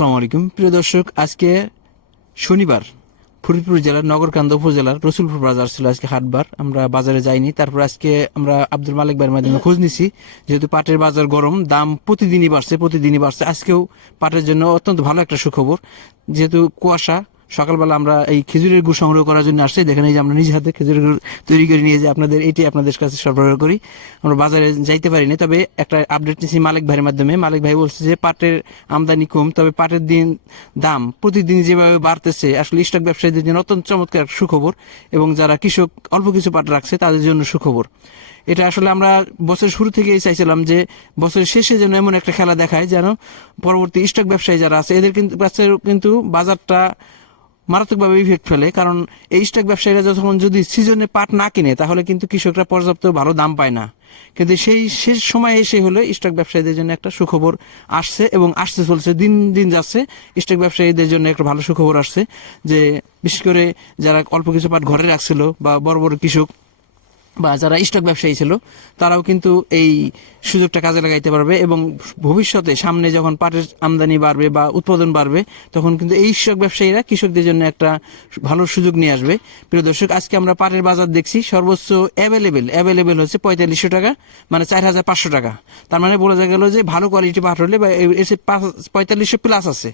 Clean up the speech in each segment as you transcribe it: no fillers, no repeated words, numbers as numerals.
আসসালামু আলাইকুম প্রিয় দর্শক, আজকে শনিবার ফরিদপুর জেলার নগরকান্দা উপজেলার রসুলপুর বাজার ছিল আজকে হাটবার। আমরা বাজারে যাইনি, তারপর আজকে আমরা আব্দুল মালিক ভাইয়ের মাধ্যমে খোঁজ নিছি। যেহেতু পাটের বাজার গরম, দাম প্রতিদিনই বাড়ছে। আজকেও পাটের জন্য অত্যন্ত ভালো একটা সুখবর। যেহেতু কুয়াশা, সকালবেলা আমরা এই খেজুরের গুড় সংগ্রহ করার জন্য আসছি। দেখেন এই যে আমরা নিজ হাতে খেজুরের গুড় তৈরি করে নিয়ে যে আপনাদের কাছে সরবরাহ করি। আমরা বাজারে যাইতে পারিনি, তবে একটা আপডেট নিয়েছি মালিক ভাইয়ের মাধ্যমে। মালিক ভাই বলছে যে পাটের আমদানি কম, তবে পাটের দাম প্রতিদিন যেভাবে বাড়তেছে আসলে স্টক ব্যবসায়ীদের জন্য অত্যন্ত চমৎকার সুখবর, এবং যারা কৃষক অল্প কিছু পাট রাখছে তাদের জন্য সুখবর। এটা আসলে আমরা বছরের শুরু থেকেই চাইছিলাম যে বছরের শেষে যেন এমন একটা খেলা দেখায় যেন পরবর্তী স্টক ব্যবসায়ী যারা আছে এদের কিন্তু বাজারটা মারাত্মকভাবে ইফেক্ট ফেলে। কারণ এই স্টক ব্যবসায়ীরা যখন যদি সিজনে পাট না কিনে তাহলে কিন্তু কৃষকরা পর্যাপ্ত ভালো দাম পায় না। কিন্তু সেই শেষ সময় এসে হলে স্টক ব্যবসায়ীদের জন্য একটা সুখবর আসছে এবং আসতে চলছে, দিন দিন যাচ্ছে। স্টক ব্যবসায়ীদের জন্য একটা ভালো সুখবর আসছে যে বিশেষ করে যারা অল্প কিছু পাট ঘরে রাখছিল বা বড় বড় কৃষক বা যারা স্টক ব্যবসায়ী ছিল তারাও কিন্তু এই সুযোগটা কাজে লাগাইতে পারবে, এবং ভবিষ্যতে সামনে যখন পাটের আমদানি বাড়বে বা উৎপাদন বাড়বে তখন কিন্তু এই স্টক ব্যবসায়ীরা কৃষকদের জন্য একটা ভালো সুযোগ নিয়ে আসবে। প্রিয় দর্শক, আজকে আমরা পাটের বাজার দেখছি, সর্বোচ্চ অ্যাভেলেবেল হচ্ছে 4500 টাকা, মানে 4500 টাকা। তার মানে বলা গেল যে ভালো কোয়ালিটি পাট হলে বা এসে 4500 প্লাস আছে।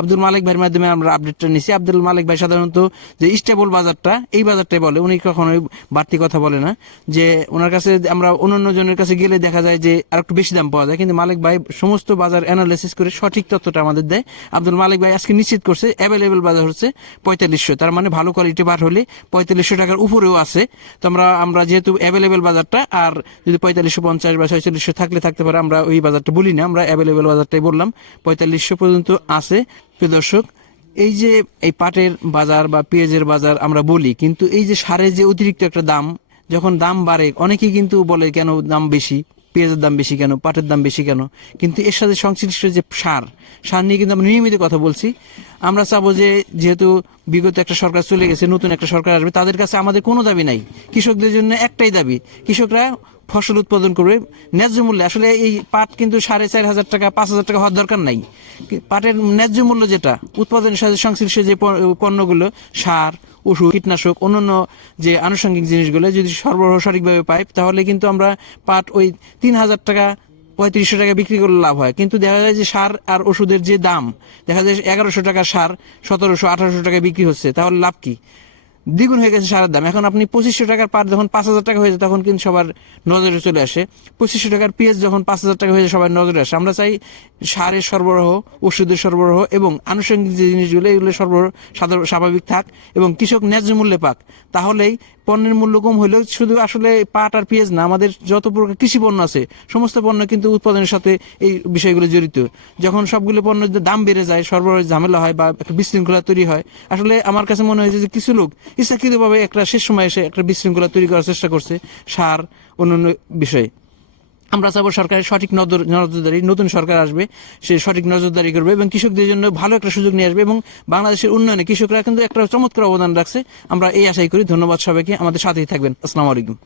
আব্দুল মালিক ভাইয়ের মাধ্যমে আমরা আপডেটটা নিছি। আব্দুল মালিক ভাই সাধারণত যে স্টেবল বাজারটা, এই বাজারটাই বলে, উনি কখনোই বাড়তি কথা বলে না। যে ওনার কাছে আমরা অন্যান্য জনের কাছে গেলে দেখা যায় যে আর একটু বেশি দাম পাওয়া যায়, কিন্তু মালিক ভাই সমস্ত বাজার অ্যানালাইসিস করে সঠিক তথ্যটা আমাদের দেয়। আব্দুল মালিক ভাই আজকে নিশ্চিত করছে অ্যাভেলেবেল বাজার হচ্ছে 4500, তার মানে ভালো কোয়ালিটি পাট হলে 4500 টাকার উপরেও আছে। তো আমরা যেহেতু অ্যাভেলেবেল বাজারটা, আর যদি 4550 বা 4600 থাকতে পারে, আমরা ওই বাজারটা বলি না, আমরা অ্যাভেলেবেল বাজারটাই বললাম। 4500 পর্যন্ত আছে। প্রিয় দর্শক, এই যে এই পাটের বাজার বা পেঁয়াজের বাজার আমরা বলি, কিন্তু এই যে সারের যে অতিরিক্ত একটা দাম, যখন দাম বাড়ে অনেকেই কিন্তু বলে কেন দাম বেশি, পেঁয়াজের দাম বেশি কেন, পাটের দাম বেশি কেন। কিন্তু এর সাথে সংশ্লিষ্ট যে সার নিয়ে কিন্তু আমরা নিয়মিত কথা বলছি। আমরা চাবো যে যেহেতু বিগত একটা সরকার চলে গেছে, নতুন একটা সরকার আসবে, তাদের কাছে আমাদের কোনো দাবি নাই। কৃষকদের জন্য একটাই দাবি, কৃষকরা ফসল উৎপাদন করবে ন্যায্য মূল্যে। আসলে এই পাট কিন্তু 4500 টাকা 5000 টাকা হওয়ার দরকার নাই। পাটের ন্যায্য মূল্য যেটা, উৎপাদনের সাথে সংশ্লিষ্ট যে পণ্যগুলো, সার, ওষুধ, কীটনাশক, অন্যান্য যে আনুষঙ্গিক জিনিসগুলো যদি সরবরাহ সঠিকভাবে পাই, তাহলে কিন্তু আমরা পাট ওই 3000 টাকা 3500 টাকা বিক্রি করলে লাভ হয়। কিন্তু দেখা যায় যে সার আর ওষুধের যে দাম, দেখা যায় 1100 টাকা সার 1700-1800 টাকা বিক্রি হচ্ছে, তাহলে লাভ কি? দ্বিগুণ হয়ে গেছে সারের দাম। এখন আপনি 2500 টাকার পাট যখন 5000 টাকা হয়ে যায় তখন কিন্তু সবার নজরে চলে আসে। 2500 টাকার পেঁয়াজ যখন 5000 টাকা হয়ে যায় সবার নজরে আসে। আমরা চাই সারের সরবরাহ, ওষুধের সরবরাহ এবং আনুষঙ্গিক যে জিনিসগুলো, এগুলো সরবরাহ স্বাভাবিক থাক এবং কৃষক ন্যায্য মূল্যে পাক। তাহলেই পণ্যের মূল্য কম হলেও শুধু আসলে পাট আর পেঁয়াজ না, আমাদের যত প্রকার কৃষি পণ্য আছে সমস্ত পণ্য কিন্তু উৎপাদনের সাথে এই বিষয়গুলো জড়িত। যখন সবগুলো পণ্যের দাম বেড়ে যায়, সরবরাহের ঝামেলা হয় বা একটা বিশৃঙ্খলা তৈরি হয়, আসলে আমার কাছে মনে হয়েছে যে কিছু লোক ইচ্ছাকৃতভাবে একটা শেষ সময় এসে একটা বিশৃঙ্খলা তৈরি করার চেষ্টা করছে সার অন্যান্য বিষয়ে। আমরা চাবো সরকারের সঠিক নজরদারি, নতুন সরকার আসবে, সে সঠিক নজরদারি করবে এবং কৃষকদের জন্য ভালো একটা সুযোগ নিয়ে আসবে, এবং বাংলাদেশের উন্নয়নে কৃষকরা কিন্তু একটা চমৎকার অবদান রাখছে। আমরা এই আশাই করি। ধন্যবাদ সবাইকে, আমাদের সাথেই থাকবেন। আসসালামু আলাইকুম।